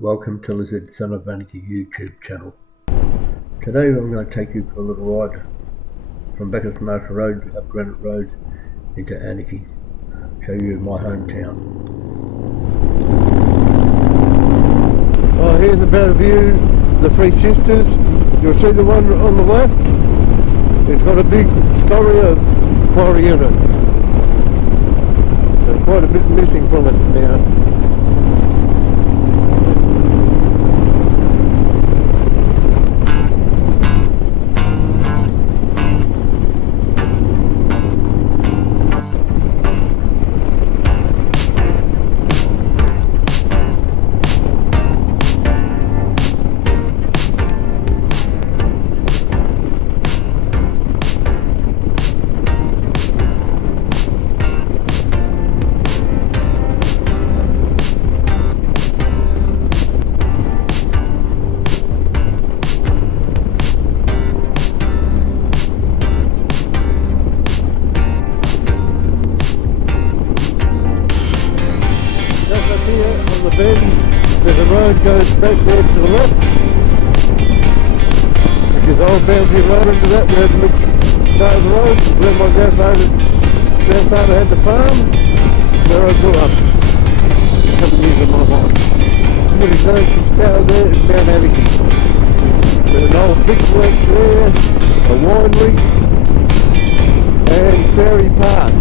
Welcome to Lizard Son of Anakie YouTube channel. Today I'm going to take you for a little ride from Beckett's Marsh Road up Granite Road into Anakie. Show you my hometown. Here's a better view of the Three Sisters. You'll see the one on the left. It's got a big scoria quarry in it. There's quite a bit missing from it now. Here on the bend, there's a road goes back there to the left, which is old boundary road. Into that where the start of the road, where my grandfather had the farm, where I grew up a couple of years of my life. What is known to tower there is Mount Anakie. There's an old brickworks there, a winery, and Ferry Park.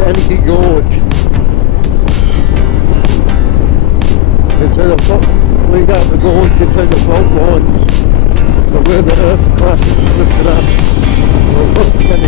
Anakie Gorge. Instead of lead up the gorge into the fault lines, but where the earth crust is lifted up, we'll look at the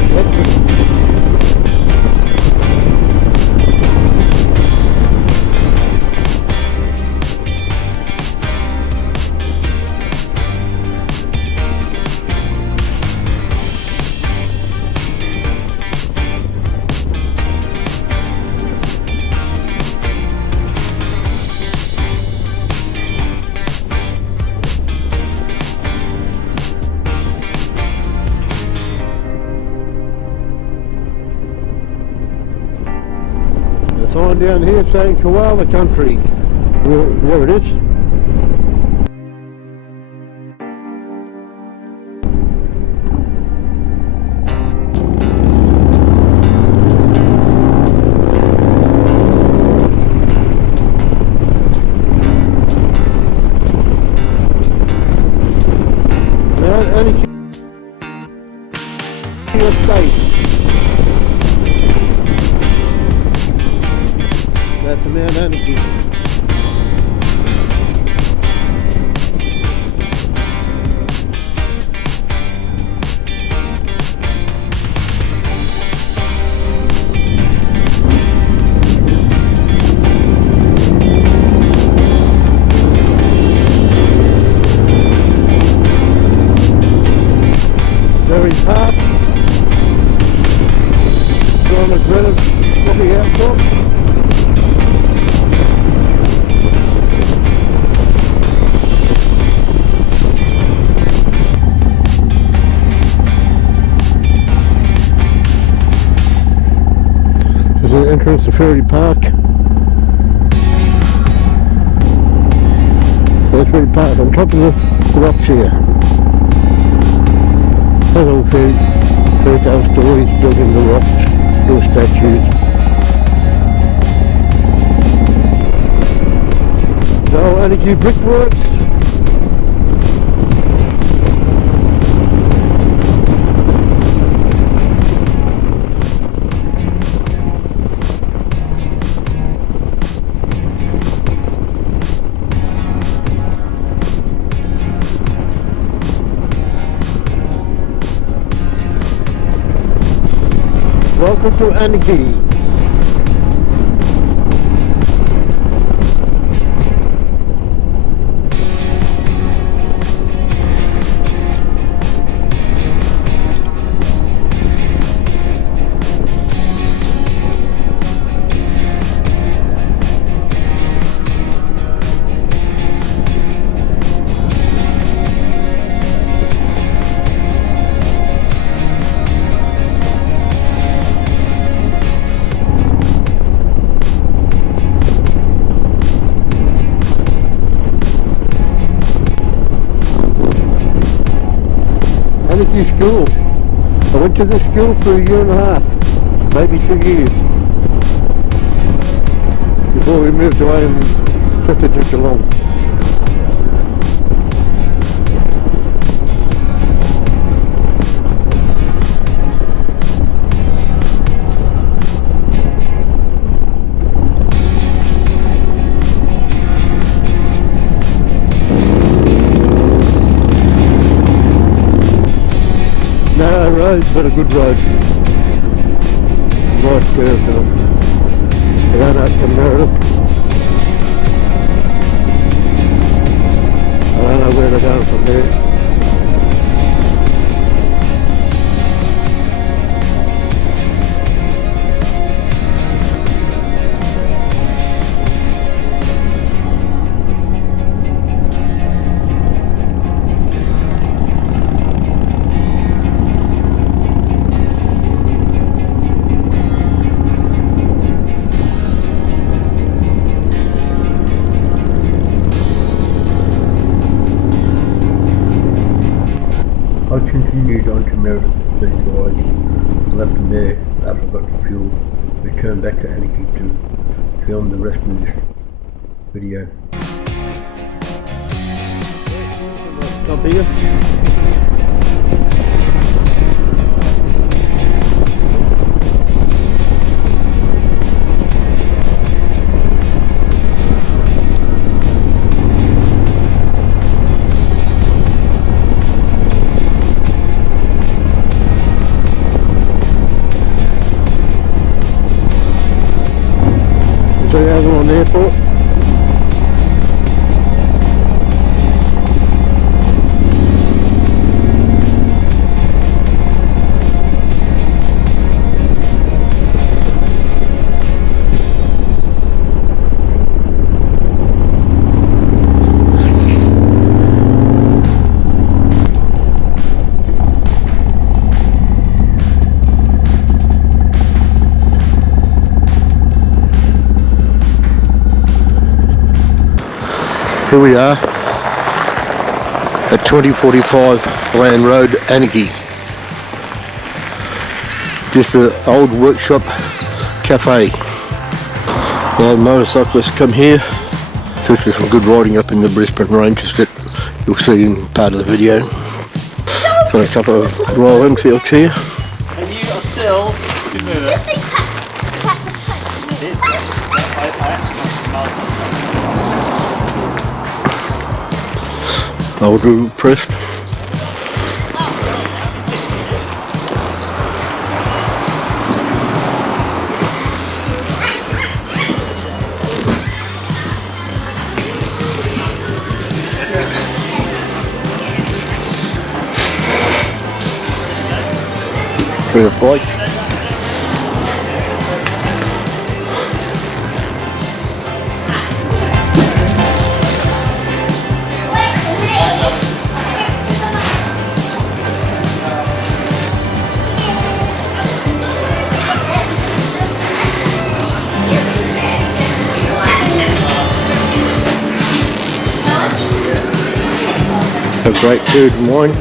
sign down here saying Koala Country. There it is. Mount Anakie Estate. That's Mount Anakie. Ferry Park. On the granite looking out top. The entrance to Ferry Park. There's Ferry Park on top of the rocks here. Hello, fairy tale stories built in the rocks, little statues. So Anakie brickworks. Welcome to Anakie. school. I went to this school for a year and a half, maybe 2 years, before we moved away and shifted to Geelong. Narrow road, but a good road. Nice curves in them. Around up to Meredith. I don't know where they're going from there. I continued on to Meredith with these guys and left them there after I got the fuel. Returned back to Anakie to film the rest of this video. Up here. So the other one, the airport. Here we are at 2045 Land Road, Anakie. Just an old workshop cafe. Well, motorcyclists come here because there's some good riding up in the Brisbane ranges that you'll see in part of the video. Got a couple of Royal Enfields here. And you are still good mover. Old root pressed. Bit of bike. A great food and wine. Is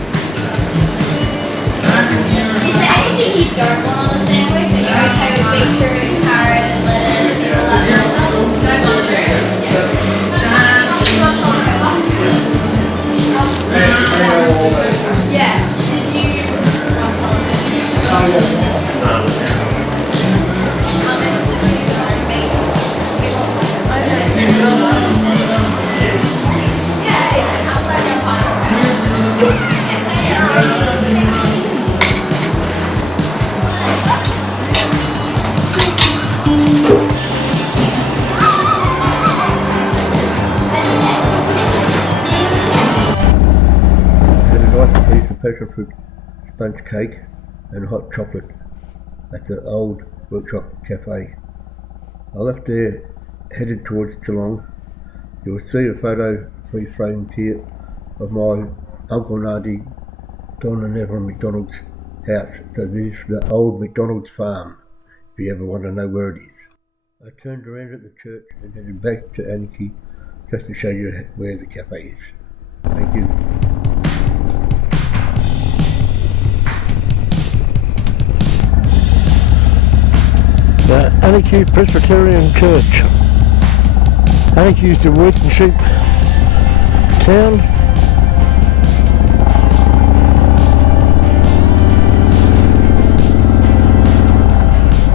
there anything you don't want on the sandwich? Are you okay with beetroot and carrot and lettuce and all that sort of stuff? No mushroom? Yeah. Did you want salad sandwich? Yeah, it comes like your final. Passion fruit sponge cake and hot chocolate at the old workshop cafe. I left there, headed towards Geelong. You will see a photo free-framed here of my Uncle and Auntie Don and Evelyn McDonald's house. So this is the old McDonald's farm, if you ever want to know where it is. I turned around at the church and headed back to Anakie just to show you where the cafe is. Thank you. The Anakie Presbyterian Church. Anakie is the wheat and sheep town.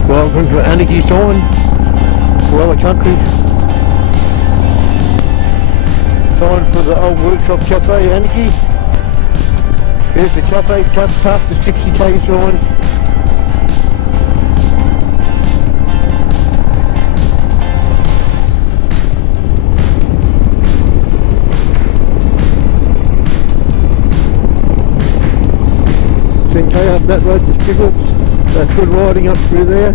Welcome to Anakie sign. Well, the country. Sign for the old workshop cafe, Anakie. Here's the cafe, just past the 60k sign. Up that road to Stiglitz, that's good riding up through there.